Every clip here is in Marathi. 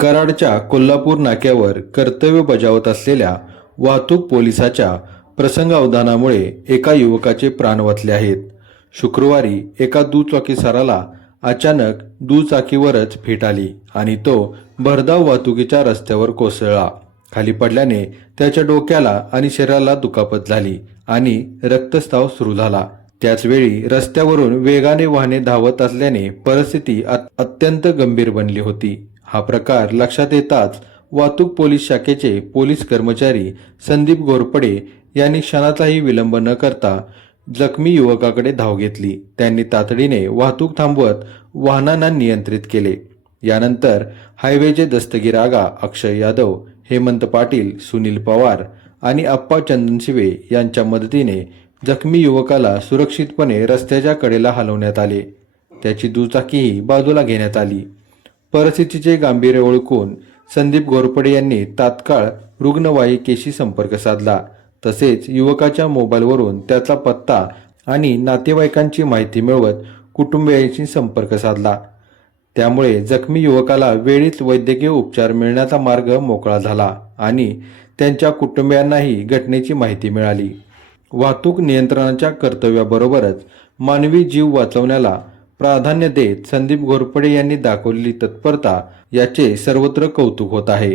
कराडच्या कोल्हापूर नाक्यावर कर्तव्य बजावत असलेल्या वाहतूक पोलिसाच्या प्रसंगावधानामुळे एका युवकाचे प्राण वाचले आहेत। शुक्रवारी एका दुचाकीस्वाराला अचानक दुचाकीवरच फेट आली आणि तो भरधाव वाहतुकीच्या रस्त्यावर कोसळला। खाली पडल्याने त्याच्या डोक्याला आणि शरीराला दुखापत झाली आणि रक्तस्राव सुरू झाला। त्याचवेळी रस्त्यावरून वेगाने वाहने धावत असल्याने परिस्थिती अत्यंत गंभीर बनली होती। हा प्रकार लक्षात येताच वाहतूक पोलीस शाखेचे पोलीस कर्मचारी संदीप घोरपडे यांनी क्षणाचाही विलंब न करता जखमी युवकाकडे धाव घेतली। त्यांनी तातडीने वाहतूक थांबवत वाहनांना नियंत्रित केले। यानंतर हायवेचे दस्तगीर आगा अक्षय यादव, हेमंत पाटील, सुनील पवार आणि अप्पा चंदनशिवे यांच्या मदतीने जखमी युवकाला सुरक्षितपणे रस्त्याच्या कडेला हलवण्यात आले। त्याची दुचाकीही बाजूला घेण्यात आली। परिस्थितीचे गांभीर्य ओळखून संदीप घोरपडे यांनी तात्काळ रुग्णवाहिकेशी संपर्क साधला। तसेच युवकाच्या मोबाईलवरून त्याचा पत्ता आणि नातेवाईकांची माहिती मिळवत कुटुंबियांशी संपर्क साधला। त्यामुळे जखमी युवकाला वेळीच वैद्यकीय उपचार मिळण्याचा मार्ग मोकळा झाला आणि त्यांच्या कुटुंबियांनाही घटनेची माहिती मिळाली। वाहतूक नियंत्रणाच्या कर्तव्याबरोबरच मानवी जीव वाचवण्याला प्राधान्य देत संदीप घोरपडे यांनी दाखवलेली तत्परता याचे सर्वत्र कौतुक होत आहे।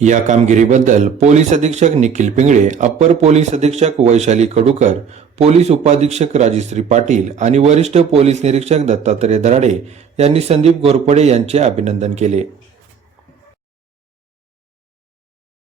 या कामगिरीबद्दल पोलीस अधीक्षक निखिल पिंगळे, अप्पर पोलीस अधीक्षक वैशाली कडूकर, पोलीस उपाधीक्षक राजश्री पाटील आणि वरिष्ठ पोलीस निरीक्षक दत्तात्रय दराडे यांनी संदीप घोरपडे यांचे अभिनंदन केले।